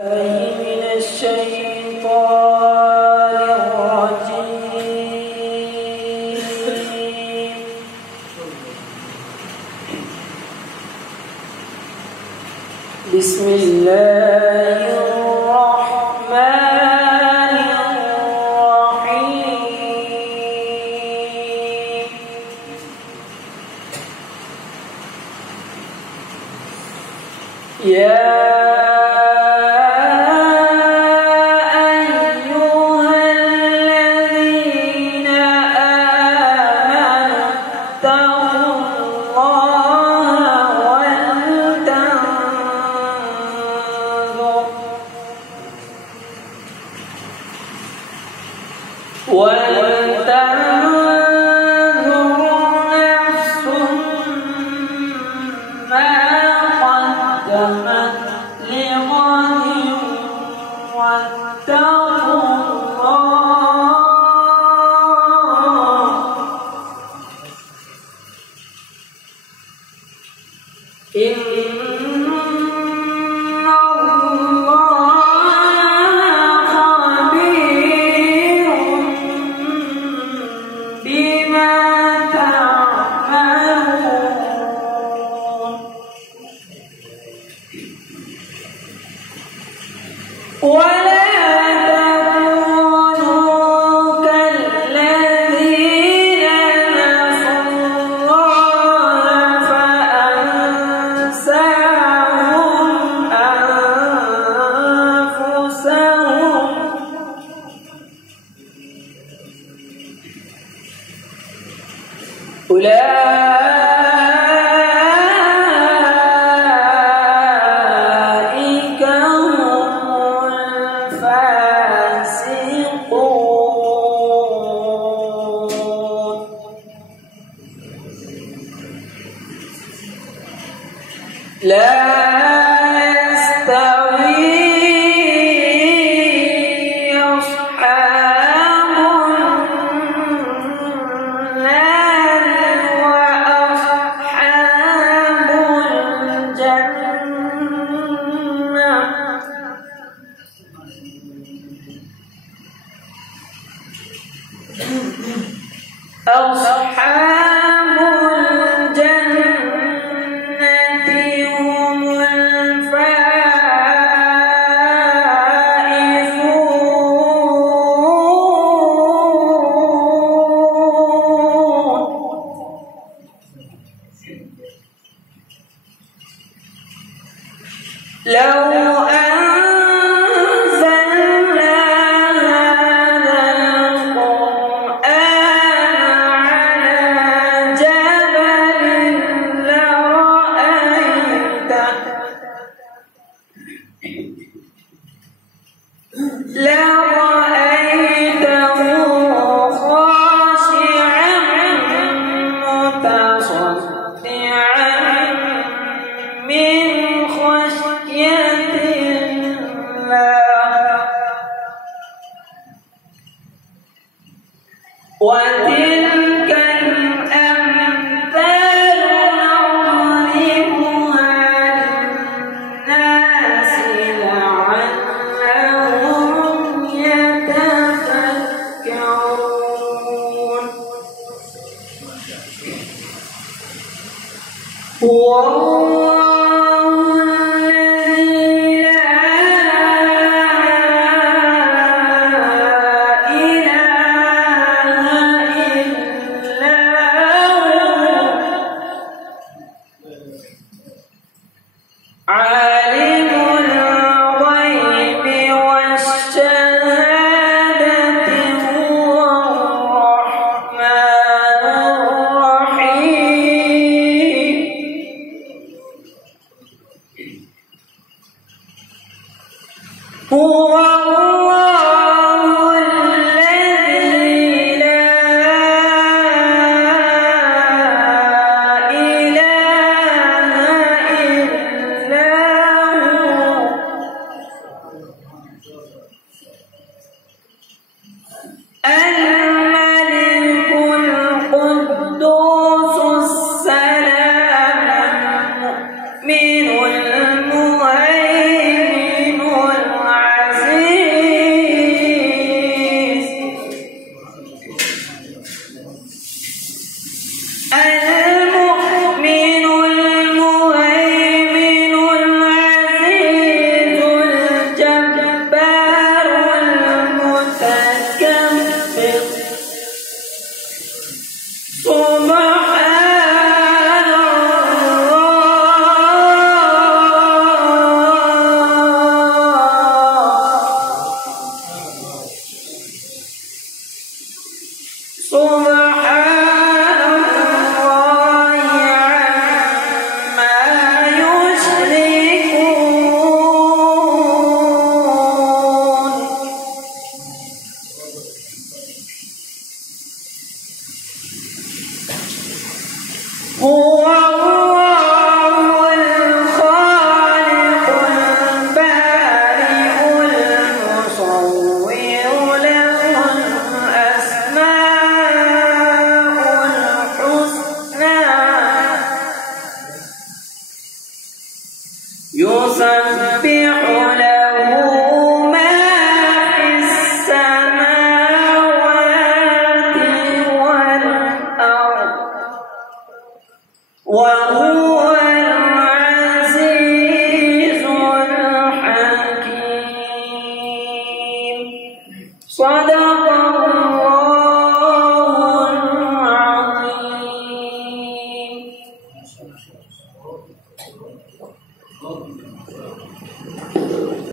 من الشيطان الرجيم. بسم الله الرحمن الرحيم. يا ولتنظر نفس ما قدمت لغد واتقوا الله إن ولا تكونوا كالذين نسوا الله فأنساهم أنفسهم أولئك هم الفاسقون. لا يستوي أصحاب النار وأصحاب الجنة أصحاب الجنة هم الفائزون. لو أنزلنا هذا القرآن على جبل لرأيته خاشعا متصدعا من خشية الله. وتلك الأمثال نضربها للناس لعلهم يتفكرون. هو عالم الغيب والشهادة هو الرحمن الرحيم. هو الله الذي لا إله إلا هو. الملك القدوس السلام المؤمن المهيمن يسبح له ما في السماوات والأرض وهو العزيز الحكيم. صدق